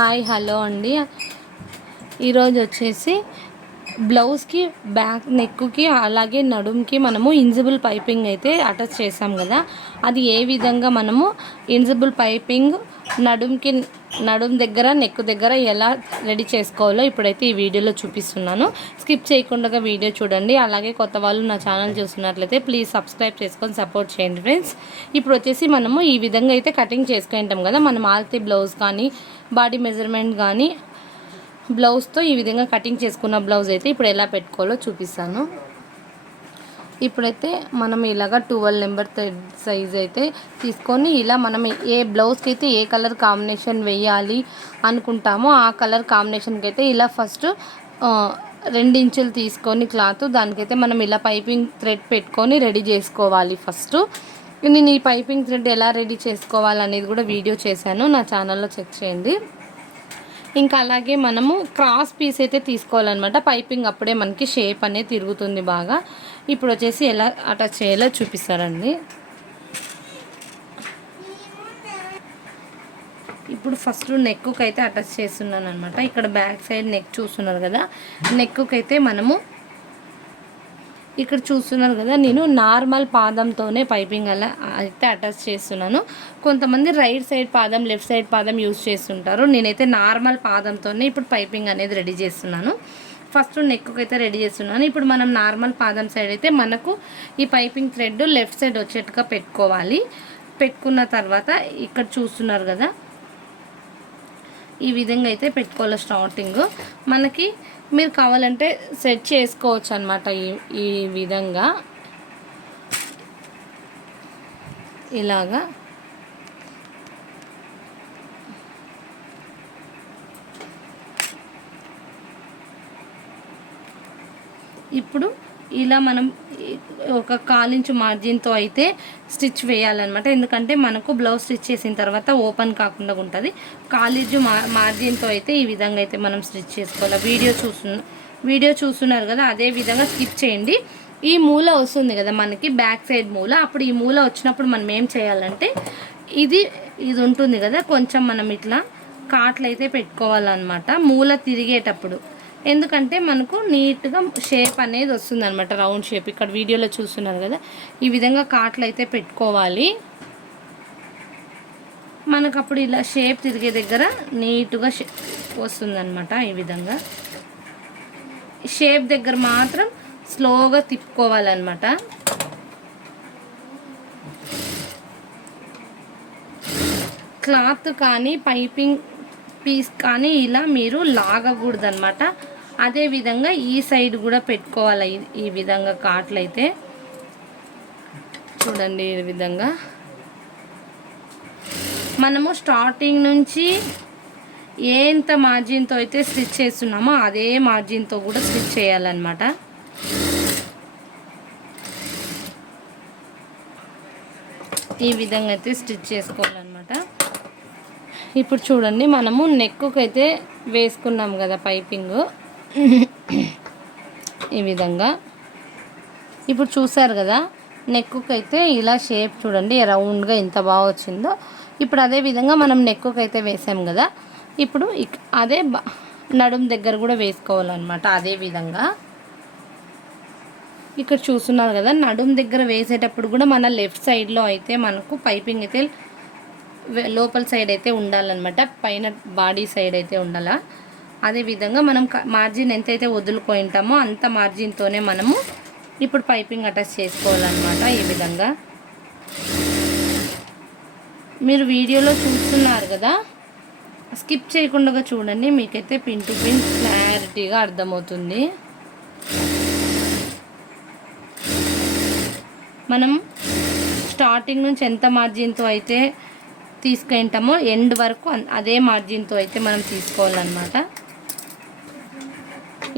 Hi hello అండి. ఈరోజు వచ్చేసి బ్లౌజ్కి బ్యాక్ నెక్కి అలాగే నడుంకి మనము ఇన్విజిబుల్ పైపింగ్ అయితే అటాచ్ చేసాం కదా, అది ఏ విధంగా మనము ఇన్విజిబుల్ పైపింగ్ నడుం దగ్గర నెక్ దగ్గర ఎలా రెడీ చేసుకోవాలో ఇప్పుడైతే ఈ వీడియోలో చూపిస్తున్నాను. స్కిప్ చేయకుండా వీడియో చూడండి. అలాగే కొత్త వాళ్ళు నా ఛానల్ చూస్తున్నట్లయితే ప్లీజ్ సబ్స్క్రైబ్ చేసుకొని సపోర్ట్ చేయండి ఫ్రెండ్స్. ఇప్పుడు వచ్చేసి మనము ఈ విధంగా అయితే కటింగ్ చేసుకుంటాం కదా, మనం ఆల్తి బ్లౌజ్ కానీ బాడీ మెజర్మెంట్ కానీ బ్లౌజ్తో ఈ విధంగా కటింగ్ చేసుకున్న బ్లౌజ్ అయితే ఇప్పుడు ఎలా పెట్టుకోవాలో చూపిస్తాను. ఇప్పుడైతే మనం ఇలాగా 12 నెంబర్ థ్రెడ్ సైజ్ అయితే తీసుకొని ఇలా మనం ఏ బ్లౌజ్కి అయితే ఏ కలర్ కాంబినేషన్ వేయాలి అనుకుంటామో ఆ కలర్ కాంబినేషన్కి అయితే ఇలా ఫస్ట్ 2 ఇంచులు తీసుకొని క్లాత్ దానికైతే మనం ఇలా పైపింగ్ థ్రెడ్ పెట్టుకొని రెడీ చేసుకోవాలి. ఫస్ట్ నేను ఈ పైపింగ్ థ్రెడ్ ఎలా రెడీ చేసుకోవాలనేది కూడా వీడియో చేశాను, నా ఛానల్లో చెక్ చేయండి. ఇంకా అలాగే మనము క్రాస్ పీస్ అయితే తీసుకోవాలన్నమాట. పైపింగ్ అప్పుడే మనకి షేప్ అనేది తిరుగుతుంది బాగా. ఇప్పుడు వచ్చేసి ఎలా అటాచ్ చేయాలో చూపిస్తారండి. ఇప్పుడు ఫస్ట్ నెక్కి అయితే అటాచ్ చేస్తున్నాను అనమాట. ఇక్కడ బ్యాక్ సైడ్ నెక్ చూస్తున్నారు కదా, నెక్కి అయితే మనము ఇక్కడ చూస్తున్నారు కదా, నేను నార్మల్ పాదంతోనే పైపింగ్ అలా అయితే అటాచ్ చేస్తున్నాను. కొంతమంది రైట్ సైడ్ పాదం లెఫ్ట్ సైడ్ పాదం యూజ్ చేస్తుంటారు. నేనైతే నార్మల్ పాదంతోనే ఇప్పుడు పైపింగ్ అనేది రెడీ చేస్తున్నాను. ఫస్ట్ నెక్కి అయితే రెడీ చేస్తున్నాను. ఇప్పుడు మనం నార్మల్ పాదం సైడ్ అయితే మనకు ఈ పైపింగ్ థ్రెడ్ లెఫ్ట్ సైడ్ వచ్చేట్టుగా పెట్టుకోవాలి. పెట్టుకున్న తర్వాత ఇక్కడ చూస్తున్నారు కదా, ఈ విధంగా అయితే పెట్టుకోవాలి. స్టార్టింగ్ మనకి మీరు కావాలంటే సెట్ చేసుకోవచ్చు అనమాట. ఈ విధంగా ఇలాగా ఇప్పుడు ఇలా మనం ఒక 1/4 ఇంచు మార్జిన్తో అయితే స్టిచ్ వేయాలన్నమాట. ఎందుకంటే మనకు బ్లౌజ్ స్టిచ్ చేసిన తర్వాత ఓపెన్ కాకుండా ఉంటుంది. 1/4 ఇంచు మార్జిన్తో అయితే ఈ విధంగా అయితే మనం స్టిచ్ చేసుకోవాలి. వీడియో చూస్తున్నారు కదా, అదే విధంగా స్కిప్ చేయండి. ఈ మూల వస్తుంది కదా మనకి బ్యాక్ సైడ్ మూల, అప్పుడు ఈ మూల వచ్చినప్పుడు మనం ఏం చేయాలంటే ఇది ఉంటుంది కదా, కొంచెం మనం ఇట్లా కాట్లు అయితే పెట్టుకోవాలన్నమాట మూల తిరిగేటప్పుడు. ఎందుకంటే మనకు నీట్గా షేప్ అనేది వస్తుంది అనమాట, రౌండ్ షేప్. ఇక్కడ వీడియోలో చూస్తున్నారు కదా, ఈ విధంగా కాట్లు అయితే పెట్టుకోవాలి. మనకు అప్పుడు ఇలా షేప్ తిరిగే దగ్గర నీట్గా వస్తుందన్నమాట. ఈ విధంగా షేప్ దగ్గర మాత్రం స్లోగా తిప్పుకోవాలన్నమాట. క్లాత్ కానీ పైపింగ్ పీస్ కానీ ఇలా మీరు లాగకూడదు అనమాట. అదేవిధంగా ఈ సైడ్ కూడా పెట్టుకోవాలి. ఈ విధంగా కాట్లు అయితే చూడండి. ఈ విధంగా మనము స్టార్టింగ్ నుంచి ఎంత మార్జిన్తో అయితే స్టిచ్ చేస్తున్నామో అదే మార్జిన్తో కూడా స్టిచ్ చేయాలన్నమాట. ఈ విధంగా అయితే స్టిచ్ చేసుకోవాలన్నమాట. ఇప్పుడు చూడండి, మనము నెక్కి అయితే వేసుకున్నాం కదా పైపింగ్, ఈ విధంగా. ఇప్పుడు చూసారు కదా, నెక్కి అయితే ఇలా షేప్ చూడండి రౌండ్గా ఎంత బాగా వచ్చిందో. ఇప్పుడు అదే విధంగా మనం నెక్కి అయితే వేసాం కదా, ఇప్పుడు అదే నడుం దగ్గర కూడా వేసుకోవాలన్నమాట. అదే విధంగా ఇక్కడ చూస్తున్నారు కదా, నడుం దగ్గర వేసేటప్పుడు కూడా మన లెఫ్ట్ సైడ్లో అయితే మనకు పైపింగ్ అయితే లోపల సైడ్ అయితే ఉండాలన్నమాట, పైన బాడీ సైడ్ అయితే ఉండాలా. అదేవిధంగా మనం మార్జిన్ ఎంతైతే వదులుకుంటామో అంత మార్జిన్తోనే మనము ఇప్పుడు పైపింగ్ అటాచ్ చేసుకోవాలన్నమాట. ఈ విధంగా మీరు వీడియోలో చూస్తున్నారు కదా, స్కిప్ చేయకుండా చూడండి, మీకైతే పిన్ టు పిన్ క్లారిటీగా అర్థమవుతుంది. మనం స్టార్టింగ్ నుంచి ఎంత మార్జిన్తో అయితే తీసుకుంటామో ఎండ్ వరకు అదే మార్జిన్తో అయితే మనం తీసుకోవాలన్నమాట.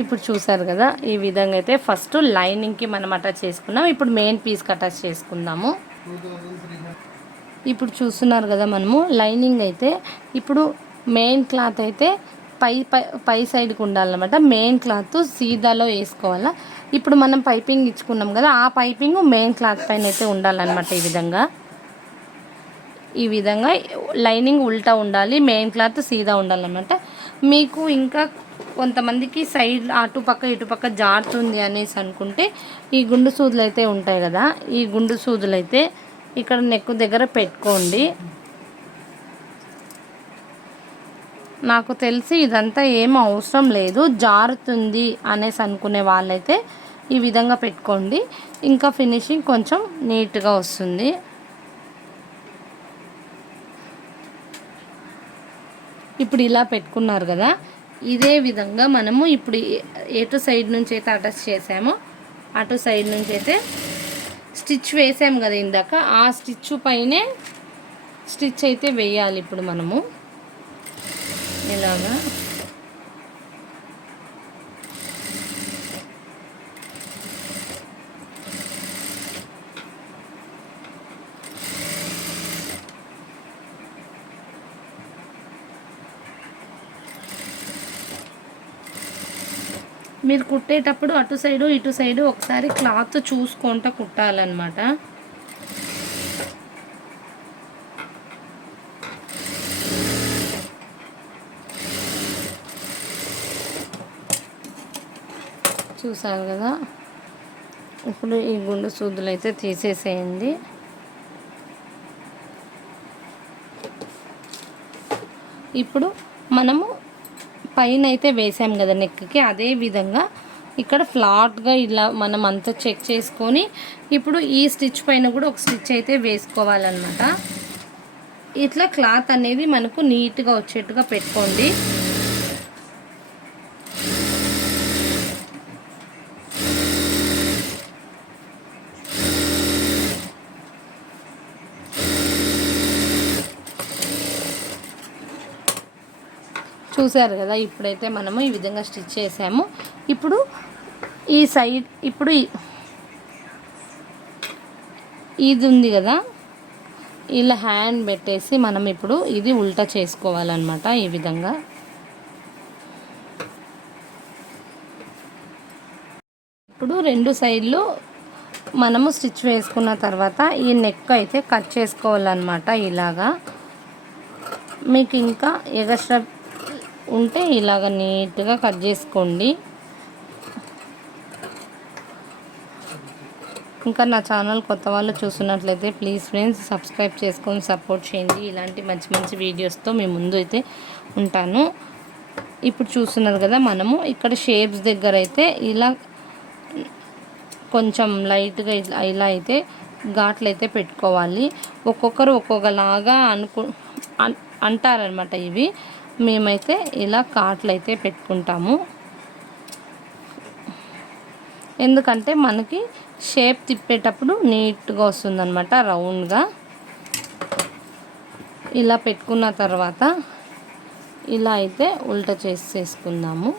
ఇప్పుడు చూసారు కదా, ఈ విధంగా అయితే ఫస్ట్ లైనింగ్కి మనం అటాచ్ చేసుకున్నాం. ఇప్పుడు మెయిన్ పీస్కి అటాచ్ చేసుకుందాము. ఇప్పుడు చూస్తున్నారు కదా, మనము లైనింగ్ అయితే ఇప్పుడు మెయిన్ క్లాత్ అయితే పై సైడ్కి ఉండాలన్నమాట. మెయిన్ క్లాత్ సీదాలో వేసుకోవాలా. ఇప్పుడు మనం పైపింగ్ ఇచ్చుకున్నాం కదా, ఆ పైపింగ్ మెయిన్ క్లాత్ పైన అయితే ఉండాలన్నమాట. ఈ విధంగా ఈ విధంగా లైనింగ్ ఉల్టా ఉండాలి, మెయిన్ క్లాత్ సీదా ఉండాలన్నమాట. మీకు ఇంకా కొంతమందికి సైడ్ అటుపక్క ఇటుపక్క జారుతుంది అనేసి అనుకుంటే ఈ గుండు సూదులు అయితే ఉంటాయి కదా, ఈ గుండు సూదులు అయితే ఇక్కడ నెక్ దగ్గర పెట్టుకోండి. నాకు తెలిసి ఇదంతా ఏం అవసరం లేదు, జారుతుంది అనేసి అనుకునే వాళ్ళైతే ఈ విధంగా పెట్టుకోండి, ఇంకా ఫినిషింగ్ కొంచెం నీట్గా వస్తుంది. ఇప్పుడు ఇలా పెట్టుకున్నారు కదా, ఇదే విధంగా మనము ఇప్పుడు ఎటు సైడ్ నుంచి అయితే అటాచ్ చేసామో అటు సైడ్ నుంచి అయితే స్టిచ్ వేసాము కదా ఇందాక, ఆ స్టిచ్ పైనే స్టిచ్ అయితే వేయాలి. ఇప్పుడు మనము ఇలాగా మీరు కుట్టేటప్పుడు అటు సైడు ఇటు సైడు ఒకసారి క్లాత్ చూసుకుంటూ కుట్టాలన్నమాట. చూసారు కదా, ఇప్పుడు ఈ గుండు సూదులు అయితే తీసేసేయండి. ఇప్పుడు మనము పైన అయితే వేసాం కదా నెక్కి, అదే విధంగా ఇక్కడ ఫ్లాట్గా ఇలా మనం అంతా చెక్ చేసుకొని ఇప్పుడు ఈ స్టిచ్ పైన కూడా ఒక స్టిచ్ అయితే వేసుకోవాలన్నమాట. ఇట్లా క్లాత్ అనేది మనకు నీట్గా వచ్చేట్టుగా పెట్టుకోండి. చూసారు కదా, ఇప్పుడైతే మనము ఈ విధంగా స్టిచ్ చేసాము. ఇప్పుడు ఈ సైడ్ ఇప్పుడు ఇది ఉంది కదా, ఇలా హ్యాండ్ పెట్టేసి మనం ఇప్పుడు ఇది ఉల్టా చేసుకోవాలన్నమాట. ఈ విధంగా ఇప్పుడు రెండు సైడ్లు మనము స్టిచ్ వేసుకున్న తర్వాత ఈ నెక్ అయితే కట్ చేసుకోవాలన్నమాట. ఇలాగా మీకు ఇంకా ఎగస్ట్రా ఉంటే ఇలాగ నీట్గా కట్ చేసుకోండి. ఇంకా నా ఛానల్ కొత్త వాళ్ళు చూస్తున్నట్లయితే ప్లీజ్ ఫ్రెండ్స్ సబ్స్క్రైబ్ చేసుకొని సపోర్ట్ చేయండి. ఇలాంటి మంచి మంచి వీడియోస్తో మీ ముందు అయితే ఉంటాను. ఇప్పుడు చూస్తున్నారు కదా, మనము ఇక్కడ షేప్స్ దగ్గర అయితే ఇలా కొంచెం లైట్గా ఇలా అయితే ఘాట్లు అయితే పెట్టుకోవాలి. ఒక్కొక్కరు ఒక్కొక్కలాగా అంటారనమాట. ఇవి మేమైతే ఇలా ఘాట్లు అయితే పెట్టుకుంటాము, ఎందుకంటే మనకి షేప్ తిప్పేటప్పుడు నీట్గా వస్తుందన్నమాట, రౌండ్గా. ఇలా పెట్టుకున్న తర్వాత ఇలా అయితే ఉల్టా చేసుకుందాము.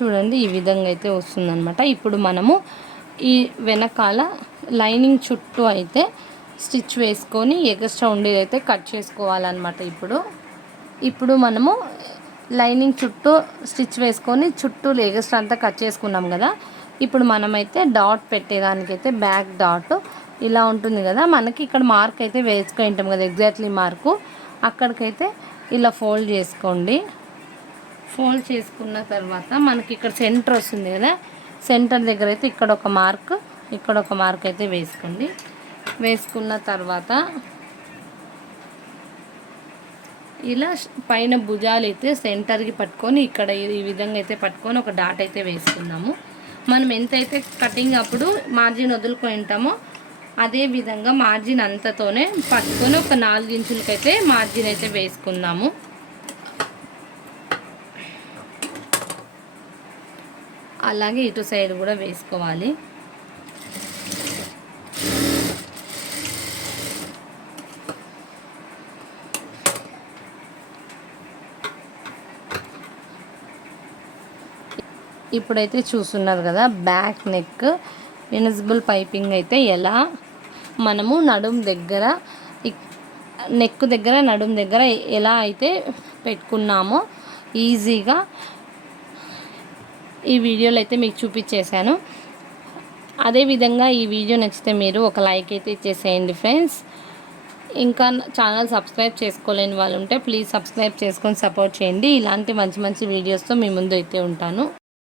చూడండి, ఈ విధంగా అయితే వస్తుందన్నమాట. ఇప్పుడు మనము ఈ వెనకాల లైనింగ్ చుట్టూ అయితే స్టిచ్ వేసుకొని ఎక్స్ట్రా ఉండేది అయితే కట్ చేసుకోవాలన్నమాట. ఇప్పుడు మనము లైనింగ్ చుట్టూ స్టిచ్ వేసుకొని చుట్టూ ఎక్స్ట్రా అంతా కట్ చేసుకున్నాం కదా. ఇప్పుడు మనమైతే డాట్ పెట్టేదానికైతే బ్యాక్ డాట్ ఇలా ఉంటుంది కదా, మనకి ఇక్కడ మార్క్ అయితే వేసుకొని ఉంటాం కదా, ఎగ్జాక్ట్లీ మార్కు అక్కడికైతే ఇలా ఫోల్డ్ చేసుకోండి. ఫోల్డ్ చేసుకున్న తర్వాత మనకి ఇక్కడ సెంటర్ వస్తుంది కదా, సెంటర్ దగ్గర అయితే ఇక్కడ ఒక మార్క్ అయితే వేసుకోండి. వేసుకున్న తర్వాత ఇలా పైన భుజాలు అయితే సెంటర్కి పట్టుకొని ఇక్కడ ఈ విధంగా అయితే పట్టుకొని ఒక డాట్ అయితే వేసుకున్నాము. మనం ఎంతైతే కటింగ్ అప్పుడు మార్జిన్ వదులుకొని ఉంటామో అదే విధంగా మార్జిన్ అంతతోనే పట్టుకొని ఒక 4 ఇంచులకైతే మార్జిన్ అయితే వేసుకుందాము. అలాగే ఇటు సైడ్ కూడా వేసుకోవాలి. ఇప్పుడైతే చూస్తున్నారు కదా, బ్యాక్ నెక్ ఇన్విజిబుల్ పైపింగ్ అయితే ఎలా మనము నడుము దగ్గర నెక్ దగ్గర నడుము దగ్గర ఎలా అయితే పెట్టుకున్నామో ఈజీగా ఈ వీడియోలో అయితే మీకు చూపించేశాను. అదేవిధంగా ఈ వీడియో నచ్చితే మీరు ఒక లైక్ అయితే ఇచ్చేసేయండి ఫ్రెండ్స్. ఇంకా ఛానల్ సబ్స్క్రైబ్ చేసుకోలేని వాళ్ళు ఉంటే ప్లీజ్ సబ్స్క్రైబ్ చేసుకొని సపోర్ట్ చేయండి. ఇలాంటి మంచి మంచి వీడియోస్తో మీ ముందు అయితే ఉంటాను.